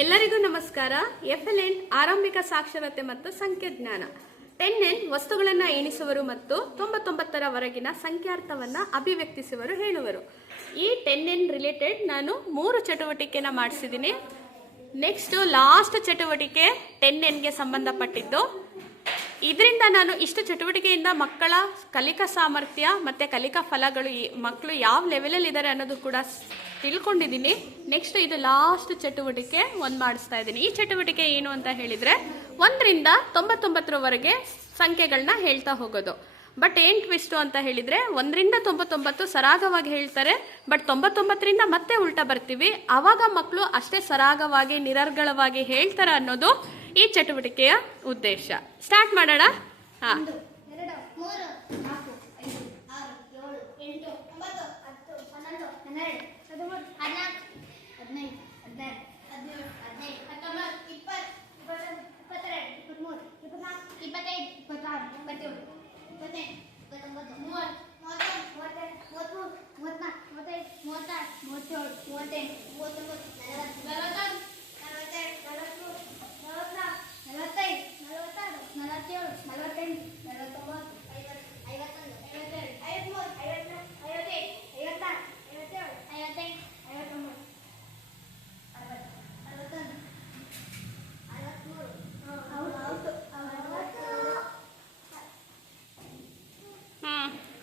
ಎಲ್ಲರಿಗೂ ನಮಸ್ಕಾರ. F L N ಆರಂಭಿಕ ಸಾಕ್ಷರತೆ ಮತ್ತು ಸಂಖ್ಯಾಜ್ಞಾನ. ಟೆನ್ ಎನ್ ವಸ್ತುಗಳನ್ನು ಎಣಿಸುವರು ಮತ್ತು ತೊಂಬತ್ತೊಂಬತ್ತರವರೆಗಿನ ಸಂಖ್ಯಾರ್ಥವನ್ನ ಅಭಿವ್ಯಕ್ತಿಸುವರು ಹೇಳುವರು. ಈ ಟೆನ್ ಎನ್ ರಿಲೇಟೆಡ್ ನಾನು ಮೂರು ಚಟುವಟಿಕೆನ ಮಾಡಿಸಿದ್ದೀನಿ. ನೆಕ್ಸ್ಟ್ ಲಾಸ್ಟ್ ಚಟುವಟಿಕೆ ಟೆನ್ ಎನ್ಗೆ ಸಂಬಂಧಪಟ್ಟಿದ್ದು. ಇದರಿಂದ ನಾನು ಇಷ್ಟು ಚಟುವಟಿಕೆಯಿಂದ ಮಕ್ಕಳ ಕಲಿಕಾ ಸಾಮರ್ಥ್ಯ ಮತ್ತೆ ಕಲಿಕಾ ಫಲಗಳು ಮಕ್ಕಳು ಯಾವ ಲೆವೆಲಲ್ಲಿ ಇದ್ದಾರೆ ಅನ್ನೋದು ಕೂಡ ತಿಳ್ಕೊಂಡಿದ್ದೀನಿ. ನೆಕ್ಸ್ಟ್ ಇದು ಲಾಸ್ಟ್ ಚಟುವಟಿಕೆ ಒಂದು ಮಾಡಿಸ್ತಾ ಇದ್ದೀನಿ. ಈ ಚಟುವಟಿಕೆ ಏನು ಅಂತ ಹೇಳಿದ್ರೆ ಒಂದರಿಂದ ತೊಂಬತ್ತೊಂಬತ್ತರವರೆಗೆ ಸಂಖ್ಯೆಗಳನ್ನ ಹೇಳ್ತಾ ಹೋಗೋದು. ಬಟ್ ಏನ್ ಟ್ವಿಸ್ಟು ಅಂತ ಹೇಳಿದ್ರೆ ಒಂದರಿಂದ ತೊಂಬತ್ತೊಂಬತ್ತು ಸರಾಗವಾಗಿ ಹೇಳ್ತಾರೆ. ಬಟ್ ತೊಂಬತ್ತೊಂಬತ್ತರಿಂದ ಮತ್ತೆ ಉಲ್ಟಾ ಬರ್ತೀವಿ. ಆವಾಗ ಮಕ್ಕಳು ಅಷ್ಟೇ ಸರಾಗವಾಗಿ, ನಿರರ್ಗಳವಾಗಿ ಹೇಳ್ತಾರೆ ಅನ್ನೋದು ಈ ಚಟುವಟಿಕೆಯ ಉದ್ದೇಶ. ಸ್ಟಾರ್ಟ್ ಮಾಡೋಣ? ಹಾ. ಒಂದು ಎರಡು ಮೂರು ನಲವತ್ತು ಐದು ಆರು ಏಳು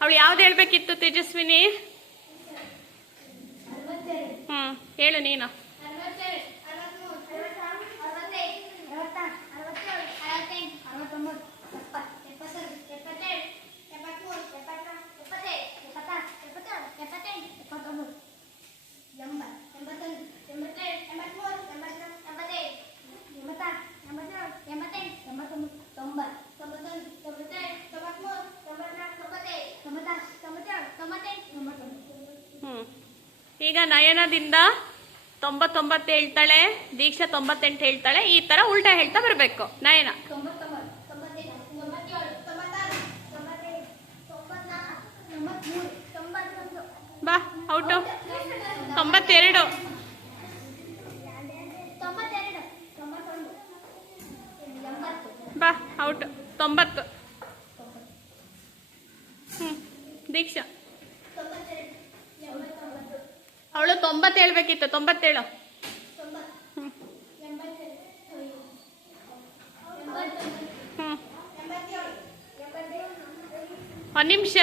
ಅವಳು ಯಾವ್ದು ಹೇಳ್ಬೇಕಿತ್ತು ತೇಜಸ್ವಿನಿ? ಹ್ಮ್ ಹೇಳು ನೀನು. ಈಗ ನಯನದಿಂದ ತೊಂಬತ್ತೊಂಬತ್ತು ಹೇಳ್ತಾಳೆ, ದೀಕ್ಷಾ ತೊಂಬತ್ತೆಂಟು ಹೇಳ್ತಾಳೆ, ಈ ತರ ಉಲ್ಟಾ ಹೇಳ್ತಾ ಬರಬೇಕು. ನಯನ. ಬಾ ಔಟು ತೊಂಬತ್ತೆರಡು. ಬಾ ಔಟ್ ತೊಂಬತ್ತು. ಹ್ಮ್, ದೀಕ್ಷಾ ತೊಂಬತ್ತೆರಡು ಎಂಬತ್ತೊಂಬತ್ತು ಅವಳು ತೊಂಬತ್ತು ಹೇಳ್ಬೇಕಿತ್ತು ತೊಂಬತ್ತೇಳು ಒಂದ್ ನಿಮಿಷ.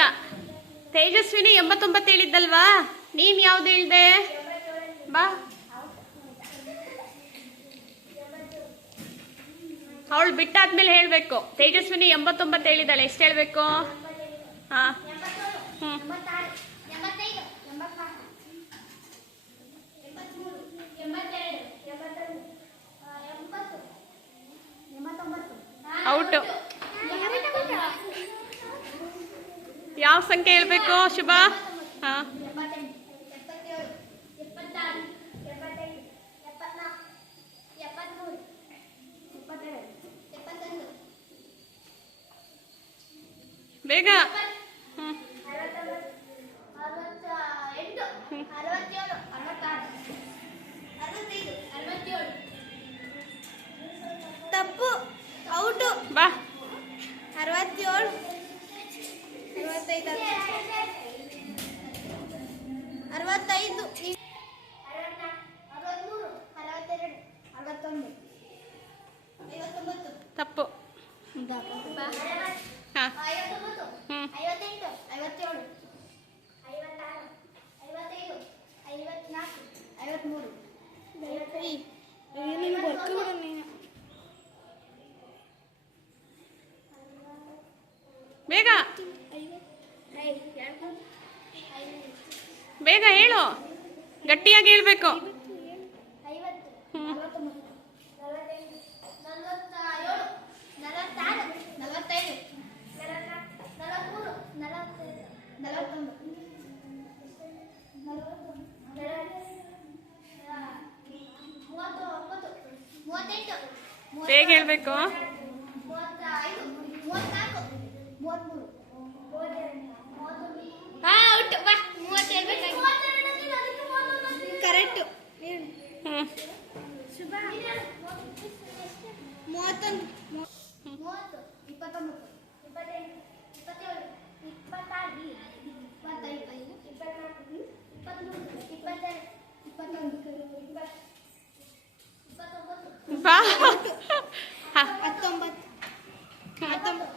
ತೇಜಸ್ವಿನಿ ಎಂಬತ್ತೊಂಬತ್ತು ಹೇಳಿದ್ದಲ್ವಾ? ನೀನ್ ಯಾವ್ದು ಹೇಳ್ದೆ? ಬಾ. ಅವಳು ಬಿಟ್ಟಾದ್ಮೇಲೆ ಹೇಳ್ಬೇಕು. ತೇಜಸ್ವಿನಿ ಎಂಬತ್ತೊಂಬತ್ತು ಹೇಳಿದ್ದಾಳೆ, ಎಷ್ಟು ಹೇಳ್ಬೇಕು? ಹಾ. ಹ್ಮ್. ಔಟು ಯಾವ ಸಂಖ್ಯೆ ಹೇಳ್ಬೇಕು ಶುಭ? ಹಾ. ಬೇಗ. ಎಪ್ಪತ್ತೇಳು తప్పు. అవుట్. బా. అరవత్తేడు. అరవత్తైదు. అరవత్తైదు. తప్పు. ಬೇಗ ಹೇಳು. ಗಟ್ಟಿಯಾಗಿ ಹೇಳ್ಬೇಕು. ಐವತ್ತು ಹೇಳ್ಬೇಕು. ನಲವತ್ತ ಏಳು Pak. Ha. Atom bat. Atom.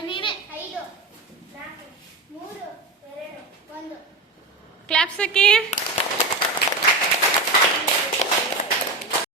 ನೀನೇ ಐದು ನಾಲ್ಕು ಮೂರು ಎರಡು ಒಂದು ಕ್ಲಾಪ್ಸಕ್ಕೆ